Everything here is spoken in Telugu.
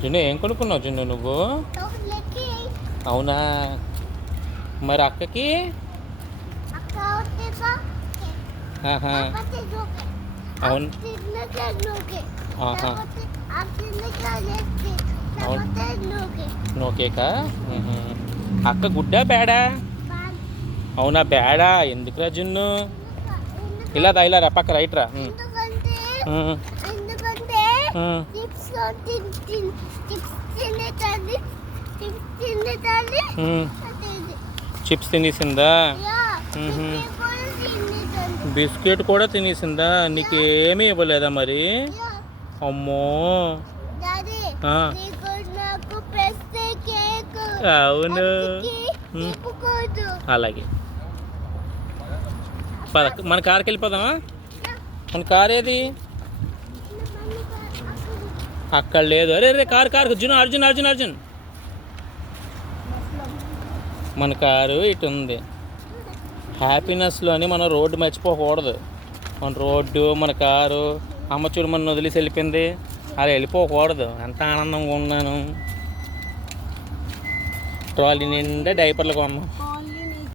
జున్ను ఏం కొనుక్కున్నావు జున్ను నువ్వు? తోలకి అవునా? మరి అక్కకి? అక్క వచ్చేసా ఆహా. లేకపోతే జోకే అవును. తిన్నకే జోకే ఆహా. లేకపోతే ఆ తిన్నకే లేస్తే అవును. లేకపోతే జోకే నో కేకా? అక్క గుడ్డా బేడా? బాల్ అవునా బేడా? ఎందుకురా జున్ను? ఇలా ఎందుకంటే ఇలా రా పక్క రైట్ రా. ఎందుకంటే ఉమ్, ఎందుకంటే ఉమ్, చిప్స్ చిప్స్ తినే తల్లి చిప్స్ తినే తల్లి ఉమ్. అది చిప్స్ తినేసిందా? యా మ్హూ. చిప్స్ కూడా తినే తల్లి బిస్కెట్ కూడా తినేసిందా? నీకేమీ ఇవ్వలేదా మరి? యా అమ్మో. డాడీ ఆ, నీకు నాకు పెద్ద కేక్ అవును. అందుకే ఉమ్, తిప్పుకోదు అలాగే పద మన కార్కి వెళ్ళిపోదామా? మన కార్ ఏది? అక్కడ లేదు. అరే రే కారు కారు అర్జున్ అర్జున్ అర్జున్ అర్జున్. మన కారు ఇటు ఉంది. హ్యాపీనెస్లోని మనం రోడ్డు మర్చిపోకూడదు. మన రోడ్డు మన కారు అమ్మ చూడు మన వదిలేసి వెళ్ళిపోయింది. అలా వెళ్ళిపోకూడదు. ఎంత ఆనందంగా ఉన్నాను. ట్రాలీ నిండా డైపర్లు కొన్నాం.